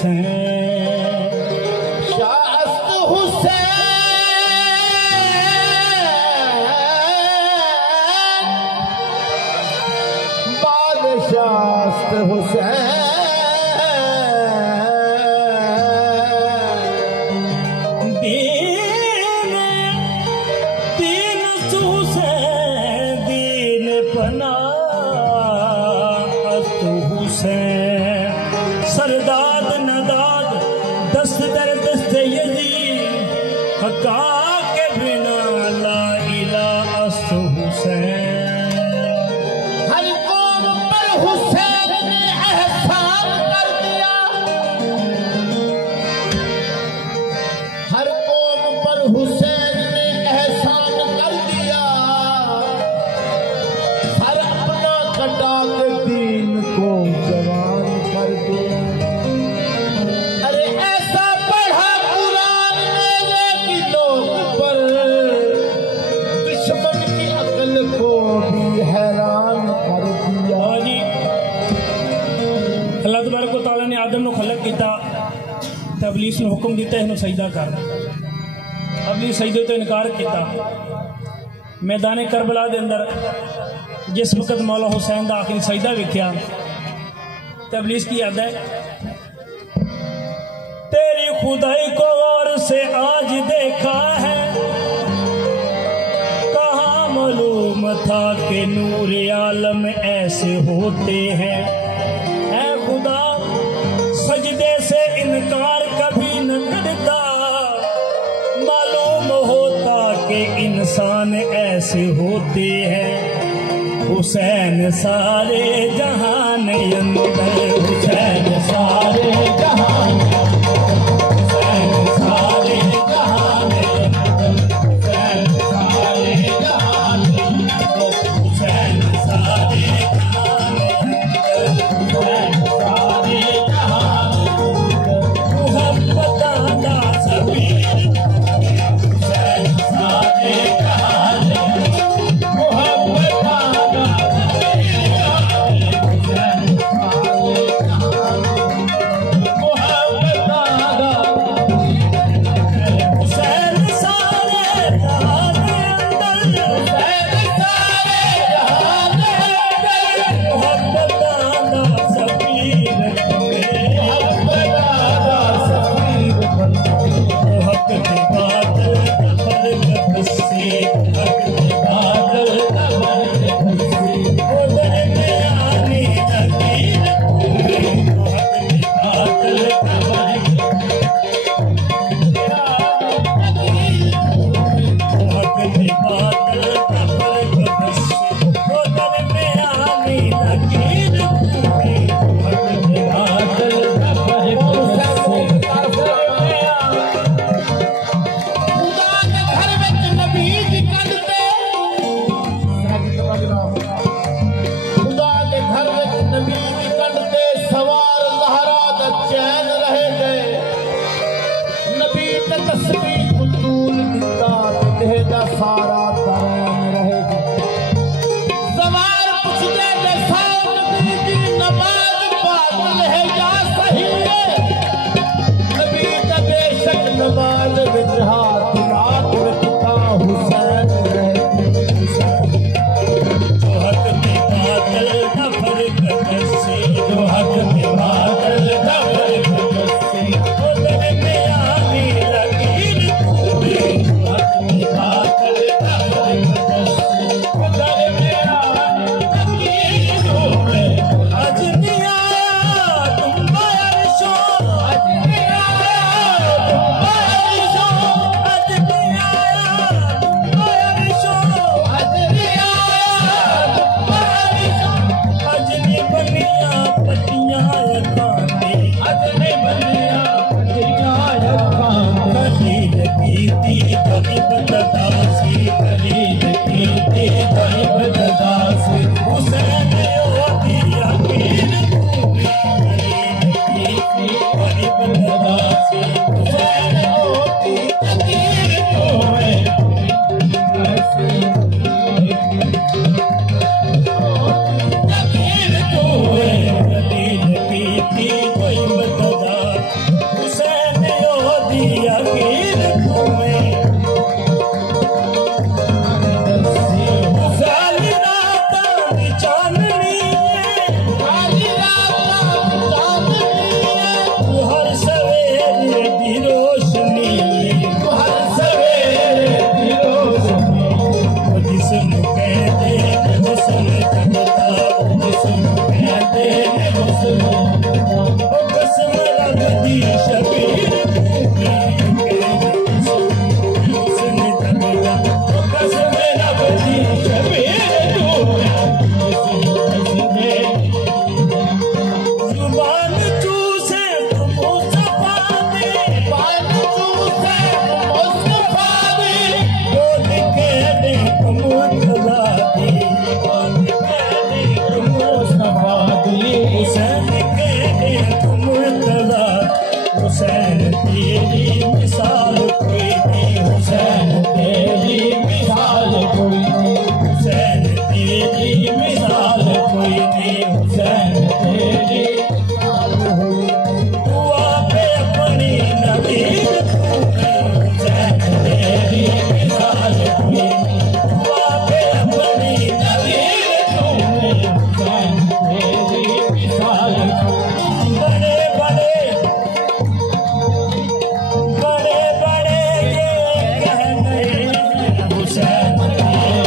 हुसैन, शास्त हुसैन, बादशास्त हुसैन, सरदाद नदाद दस्त दर दस्त यजी हका के बिना ला इला अस्त हुसैन। हर कौम पर हुसैन ने एहसान कर दिया, हर कौम पर हुसैन ने एहसान कर दिया, हर अपना कटा के दीन को जवान कर दिया। अरे ऐसा पढ़ा कुरान मेरे की लोग पर, दुश्मन की अकल को भी हैरान कर दिया। अल्लाह तबारक व तआला ने आदम को खलक किया, इबलीस ने हुक्म दिता है सजदा कर, इबलीस सजदे तो इनकार किया। मैदान करबला के अंदर जिस वक्त मौला हुसैन का आखिरी सजदा वेख्या तो इबलीस की याद है, तेरी खुदाई को गौर से आज देखा है, कहाँ मालूम था कि नूर आलम ऐसे होते हैं। ऐ खुदा सजदे से इनकार कभी न करता, मालूम होता कि इंसान ऐसे होते हैं। हुसैन सारे जहान अंदर, हुसैन सारे जहान, हुसैन सारे जहान अंदर, हुसैन सारे जहान अंदर, हुसैन सारे जहान अंदर, हुसैन सारे जहान अंदर, मोहब्बत दा सबीर, हुसैन सारे जहान अंदर, मोहब्बत सारा तरह रहेगा। सवार पूछ दे नबी की नमाज पागल है या सही है, नबी का बेशक नमाज विच हाथ रात रखता हुसैन रहे। जो हक में बादल नफर कदसे, जो हक में बादल नफर कदसे, उधर में आने लगी, जो हक में बादल मन